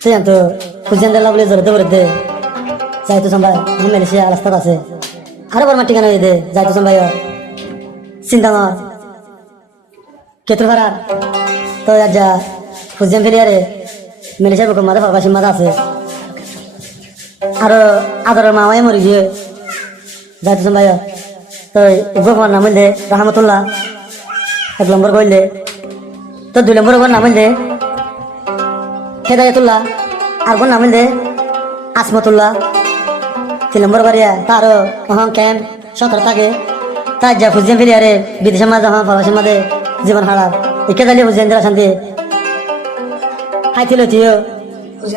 তুই তো খুঁজছেন দিলা বলে জোরে দৌড়ে দে যাই তো সম্ভাই আমি মালয়েশিয়া রাস্তাত আছে আরো বড় ঠিকানা দে যাই তো সম্ভাই চিন্তা কর কেতুর ভাড়া তো যা খুঁজছেন ফেলিয়ারে মালয়েশিয়ার বুকের মাঝে প্রবাসী মাঝে আছে আরো আদরের মামাই মরি গিয়ে যাই তো সম্ভাই তো উপর নাম দে রহমতুল্লাহ 1 নম্বর কইলে তো 2 নম্বর নাম দে হেদায়তুল্লাহ আর কোন নাম দে আসমতুল্লাহ 3 নম্বর বাড়িয়া তারও অহং ক্যাম্প সতর থাকে তাই যা খুঁজছেন ফিরিয়ারে বিদেশের মাঝে হ্যাঁ প্রবাসের মাঝে জীবন হারা একে দাঁড়িয়ে খুঁজছেন শান্তি হাইছিল তিও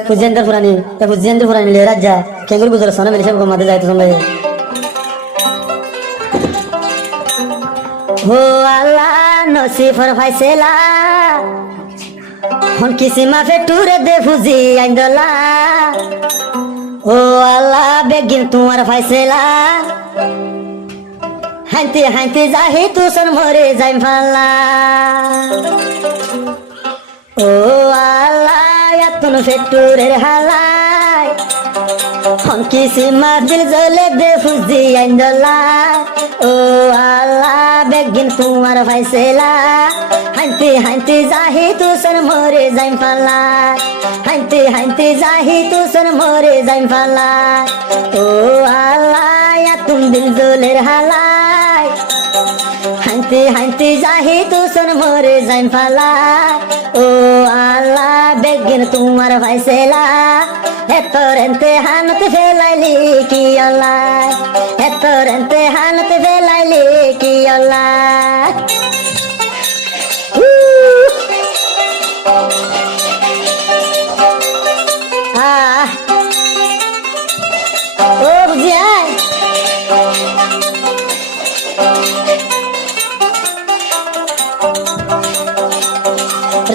খুঁজছেন পুরানি তা খুঁজছেন পুরানি লে রাজ্যা কেঙ্গুর গুজর সোনা মেরে সব মাঝে যাইতো সম্ভব हो अल्लाह नसीफर फैसला हन किसी माफे टूरे दे फुजी आइंदला ओ अल्लाह बेगिन तुम्हार फैसला हांती हांती जाही तू सन मोरे जाइम फाला ओ अल्लाह या तुन फे टूरे हालाई हन किसी मा दिल जले दे फुजी आइंदला ओ अल्लाह बेगिन तुम्हार फैसला हांती हांती जाही तू सन मोरे जाइम फाला हांती हांती जाही तू सन मोरे जाइम फाला ओ अल्लाह या तुम दिल जोलेर हालाई हांती हांती जाही तू सन मोरे जाइम फाला ओ अल्लाह बेगिन तुम्हार फैसला एतोरेंते हानत फेलाइली की अल्लाह एतोरेंते हानत फेलाइली की अल्लाह ओ बुझिया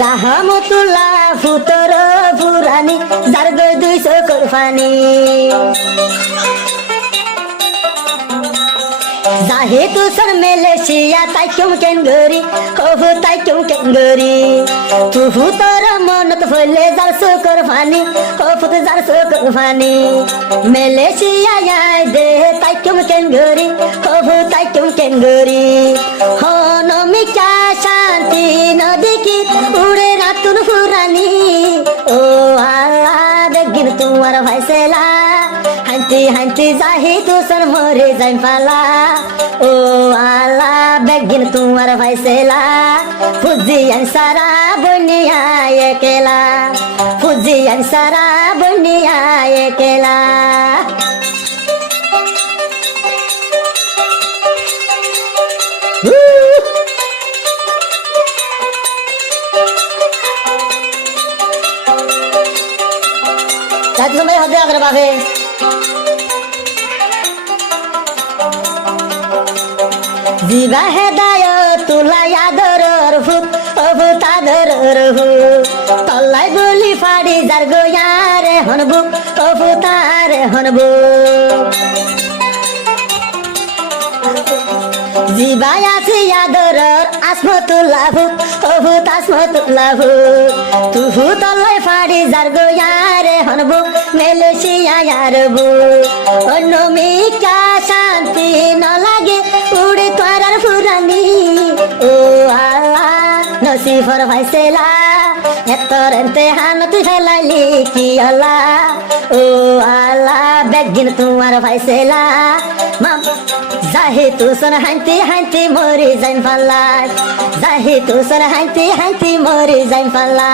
রাহমতুল্লাহ ফুতর পুরানি যার গই 200 কোরবানি जाहे तू सर मेलेशिया ताई क्यों केंगरी हो ताई क्यों केंगरी तू तर मन तो फले जार सो कुर्बानी हो फुत जार सो कुर्बानी मेलेशिया याय दे ताई क्यों केंगरी हो ताई क्यों केंगरी हो नमी क्या शांति नदी की उड़े रातुन फुरानी ओ अल्लाह बेगिन तुम्हारा फैसला हांती हांती जाही तू सर मोरे जाइम फाला ओ अल्लाह बेगिन तुम्हारा फैसला फुजियान सारा बुनिया अकेला फुजियान सारा बुनिया अकेला समय होते अगर बाबे जीवा हेदाय तुला यादर फुक अफुतादर हु तल्लाई बोली फाड़ी जार गो यारे हनबु अफुतारे हनबु जीवा यासी यादर आसमतुल्लाह अफुत आसमतुल्लाह तुहु तल्लाई फाड़ी जार गो यारे हनबु मेलेशिया यारबु अन्नमी क्या शांति न लागे उड़े त्वारार फुरानी ओ अल्लाह नसीफर फैसला एतोरेंते हानत फेलाइली की अल्लाह ओ अल्लाह बेगिन तुम्हार फैसला जाही तू सन हांती हांती मोरी जाइम फाला जाही तू सन हांती हांती मोरी जाइम फाला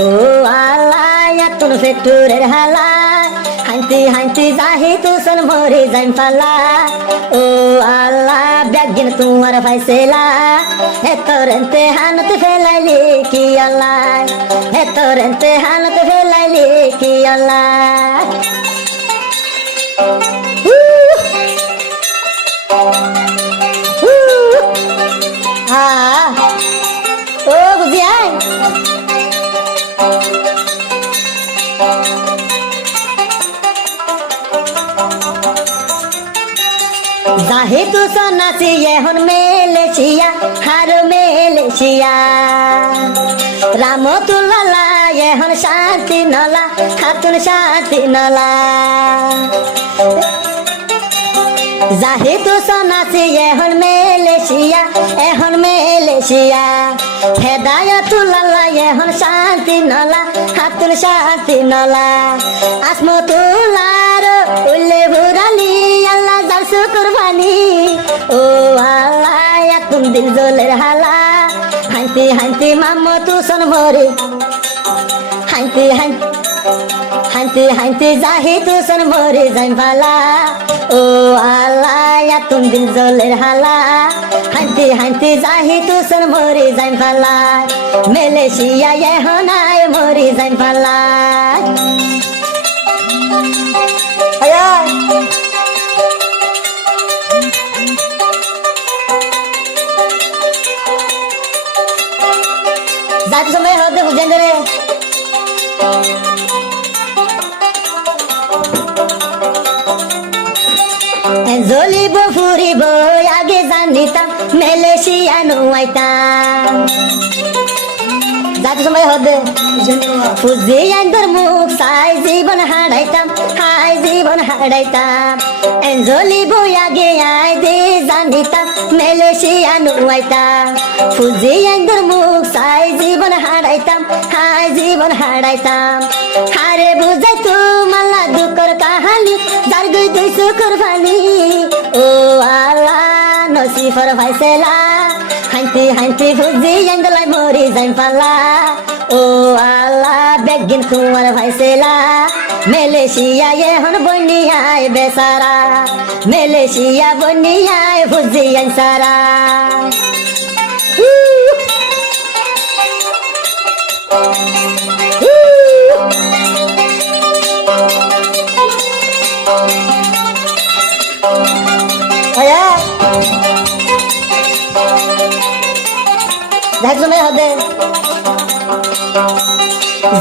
ओ अल्लाह या तुन फेटुरेर हाला हांती हांती जाही तू सन मोरी जाइम फाला ओ अल्लाह बेगिन तुम्हार फैसला एतोरेंते हानत फेलाइली की अल्लाह एतोरेंते हानत फेलाइली की अल्लाह ओ बुझिया जाहे तू सन्नासी ये हन मेलेशिया हार मेलेशिया रामतुल्लाह এখন শান্তি নলা খাতুন শান্তি নলা জাহিদুসন আছে এখন মেলেশিয়া হেদায়তুল্লাহ এখন শান্তি নলা খাতুন শান্তি নলা আসমতুল্লার উল্লে ভুরালি আল্লাহ যার শুকুরবানি ও আল্লাহ এখন দিল জলের হালা হাইতে হাইতে মামতুসন ভরে হাইতে জাহিদুসন ভরে যাই ভালা ও আল্লাহ তুম দিল জলের হালা হাইতে জাহিদুসন ভরে যাই ভালা মেলেশিয়া এখন আয় মরে যাই ভালা যাতে সময় হতে বুঝেন রে জ্বলিব ফুরিব আগে জানিতাম মেলেশিয়া নোয়াইতাম যাতে সময় হবে ফুজি আইন্দর মুখ সাই জীবন হারাইতাম জ্বলিব আগে আই দে জানিতাম মেলেশিয়া নোয়াইতাম ফুজি আইন্দর মুখ সাই জীবন হারাইতাম হারে বুঝাই তোমাল্লা দুঃখর কাহানি যার গই দুই সুখর ফানি ও আল্লাহ নসিফর ফাইসেলা হাইতে ফুজি আইন্দলাই মরি যাই পালা ও আল্লাহ বেগিন কুমার ফাইসেলা মেলেশিয়া এখন বনিয়ায় বেসারা মেলেশিয়া বনিয়ায় ফুজি আইসারা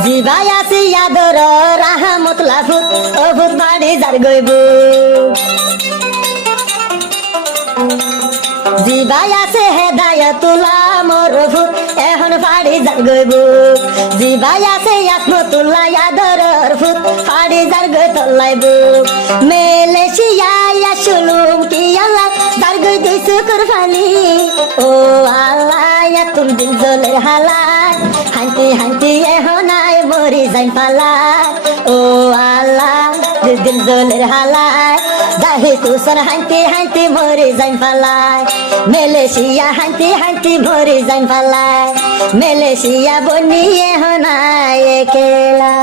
জিবাই আছে ইয়াদর রাহমত লাফুত অভূত বাড়ি যার গইব জিবাই আছে হেদায়তুল্লাহ মরফুত এখন ফাড়ি যার গইব জিবাই আছে আসমতুল্লাহ ইয়াদর ফুত ফাড়ি যার গই তল্লাইব মেলেশিয়া শুলুম কি আল্লাহ যার গই দুই শুকুর ফানি ও আল্লাহ তুম দিল জলের হালায় হাইতে এখন আয় মরি যাই পালা ও আল্লাহ দিল জলের হালায় জাহিদুসন হাইতে মরি যাই পালায় মেলেশিয়া হাইতে মরি যাই পালায় মেলেশিয়া বনি এখন আয় একলা